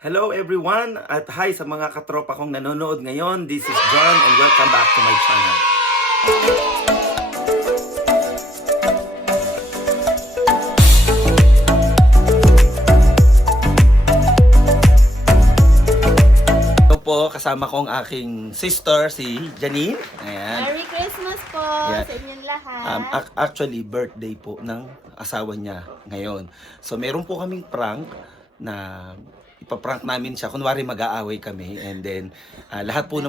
Hello everyone at hi sa mga katropa kong nanonood ngayon. This is John and welcome back to my channel. Ito po, kasama ko ang aking sister, si Janine. Ayan. Merry Christmas po Yeah. sa inyong lahat. Actually, birthday po ng asawa niya ngayon. So meron po kaming prank na ipaprank namin siya. Kunwari mag-aaway kami and then lahat po ng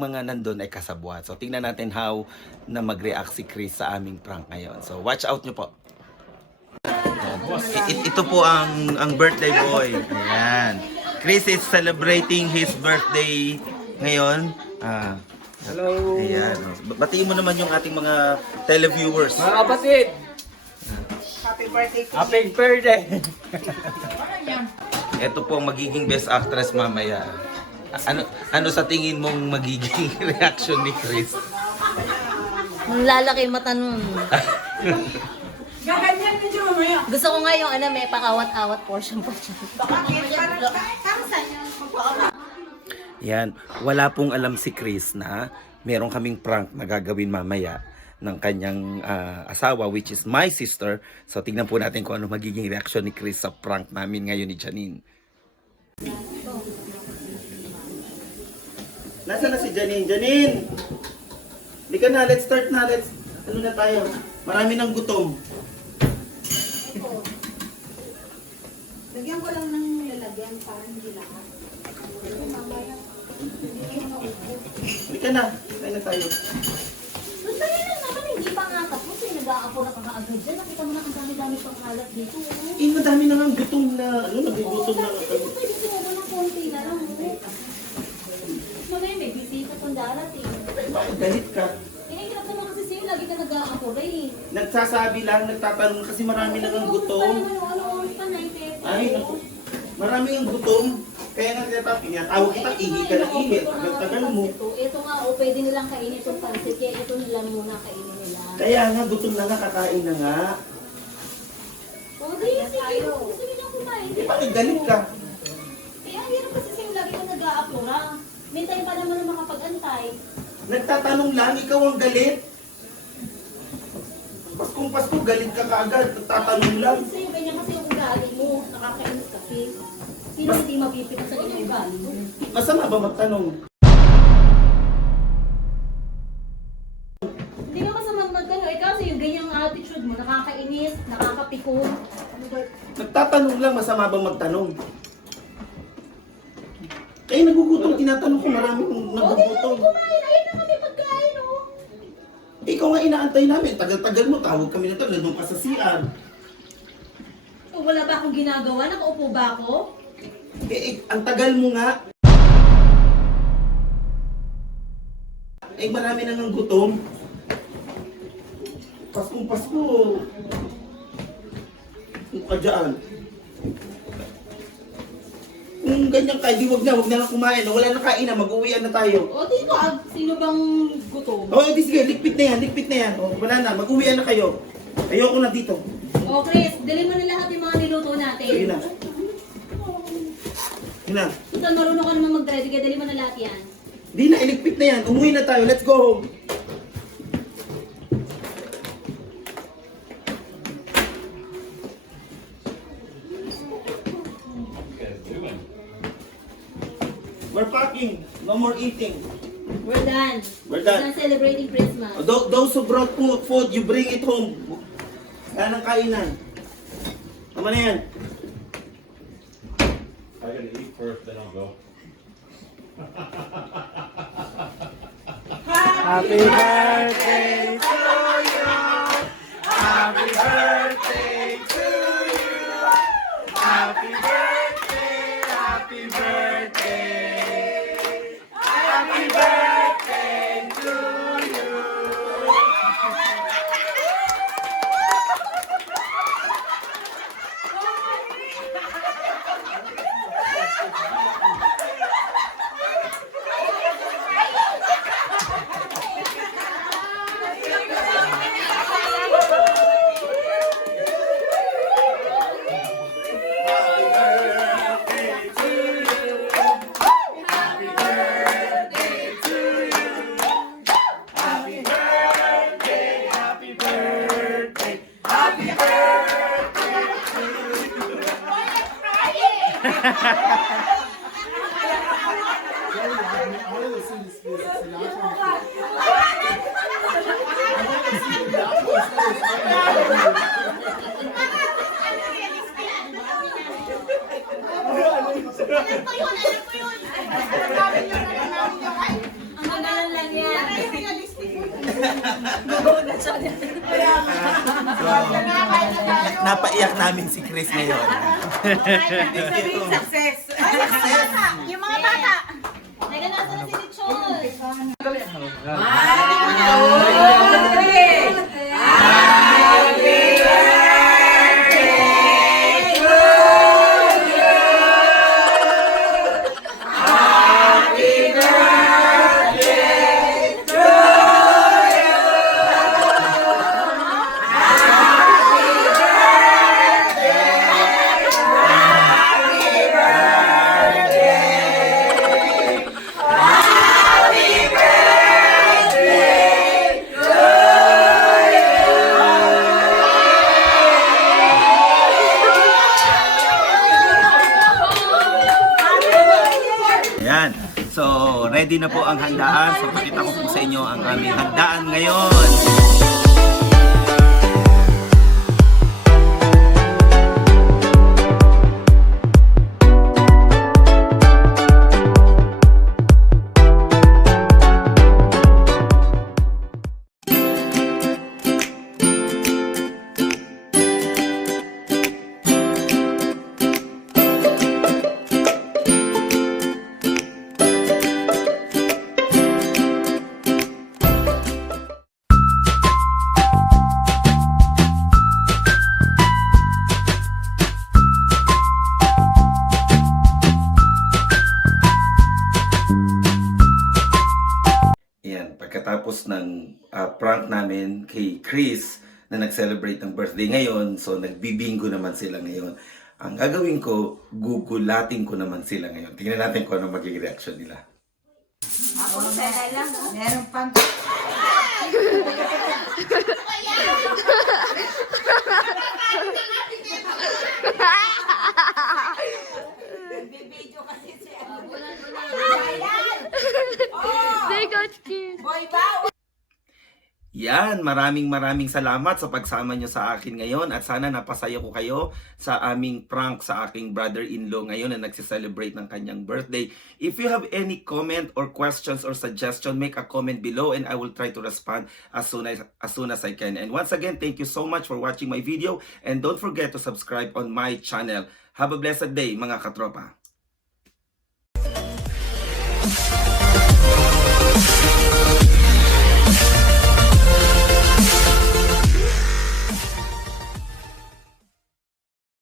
mga nandun ay kasabwat. So tingnan natin how na mag-react si Chris sa aming prank ngayon. So watch out nyo po. Ito po ang birthday boy. Ayan. Chris is celebrating his birthday ngayon. Hello! Ayan. Batiin mo naman yung ating mga televiewers. Mga kapatid! Happy birthday to Happy birthday! Ito po ang magiging best actress mamaya. Ano sa tingin mong magiging reaction ni Chris? Lalaki mata nun. Gaganyan din siya mamaya. Gusto ko nga yung may pakawat-awat portion. Yan, wala pong alam si Chris na meron kaming prank na gagawin mamaya ng kanyang asawa, which is my sister. So tignan po natin kung ano magiging reaction ni Chris sa prank namin ngayon ni Janine. Nasaan na si Janine? Janine! Hindi ka na, let's start na. Ano na tayo? Marami ng gutom. Lagyan ko lang ng lalagyan para hindi lahat. Mamaya. Hindi ka na, tayo na tayo. Sandali lang naman, hindi pa nga tapos. Nag-aapo na kakaagad dyan. Nakita mo na ang dami-dami pang kalat dito. Madami na nga gutom na, nagugutom na. Pwede sumubo ng konti na lang. Mamaya may bisita kung darating. Bakit galit ka? Kinakilap naman kasi sa'yo, lagi ka nag-aapo rin. Nagsasabi lang, nagtatanong kasi marami na nga gutom. Ano oras pa, 9:30? Ay, naku. Marami ang gutom. Kaya nga tinatawag kita, ihi ka na ihi. Tagal mo. Ito nga, pwede nilang kainin itong pansit. Kaya ito nilang muna kainin nila. Kaya nga, gutom na nga, kakain na nga. Sige. Gusto niyo kumain. Eh, bakit galit ka? Ang hirap kasi sa'yo, lagi ka nag-aapura. May time pa naman na makapag-antay. Nagtatanong lang, ikaw ang galit. Paskong Pasko, galit ka kaagad. Nagtatanong lang. Sa'yo, ganyan kasi yung ugali mo. Nakakainis kasi. Sino hindi mapipito sa inyong ugali mo? Masama ba magtanong? Hindi ka masama magtanong. Eh kasi yung ganyang attitude mo, nakakainis, nakakapikon. Nagtatanong lang, masama ba magtanong? Eh, nagugutom. Tinatanong ko, marami kong nagugutom. Kumain, ayun na kami pagkain, oh. Ikaw nga inaantay namin. Tagal-tagal mo, tawag kami na tagal. Nandun ka sa CR. Wala ba akong ginagawa? Nakaupo ba ako? Ang tagal mo nga. Marami na ng gutom. Paskong Pasko. Kung ka dyan. Kung ganyan ka, di wag na lang kumain. Wala na kainan, mag-uwian na tayo. O, di ba? Sino bang gutom? Di sige, ligpit na yan. Wala na, mag-uwian na kayo. Ayoko na dito. O, Chris, dalhin mo na lahat yung mga niluto natin. Sige na. Sige na. Ito, marunong ka naman mag-drive. Kaya dalhin mo na lahat yan. Di na, iligpit na yan. Umuwi na tayo. Let's go home. We're packing. No more eating. We're done. We're done. Celebrating Christmas. Those who brought food, you bring it home. Yan ang kainan. Tama na yan. I gotta eat first, then I'll go. Happy birthday to you! Happy birthday to you! Happy birthday! Happy birthday! Happy birthday to you! Ang gagalan lang yan. Napaiyak namin si Chris ngayon. Success. Yung mga bata. Teka, nasa na si Lichol? Ayan. So, ready na po ang handaan. So, pakita ko po sa inyo ang aming handaan ngayon. Ayan, pagkatapos ng prank namin kay Chris na nag-celebrate ng birthday ngayon, so nagbibingo naman sila ngayon. Ang gagawin ko, gugulatin ko naman sila ngayon. Tingnan natin kung ano magiging reaction nila. Ako pera lang. Meron pang... Bibidyo kasi siya. Ayan! They got scared. Boy, ba? Yan, maraming salamat sa pagsama nyo sa akin ngayon at sana napasaya ko kayo sa aming prank sa aking brother-in-law ngayon na nagsiselebrate ng kanyang birthday. If you have any comment or questions or suggestion, make a comment below and I will try to respond as soon as I can. And once again, thank you so much for watching my video and don't forget to subscribe on my channel. Have a blessed day mga katropa.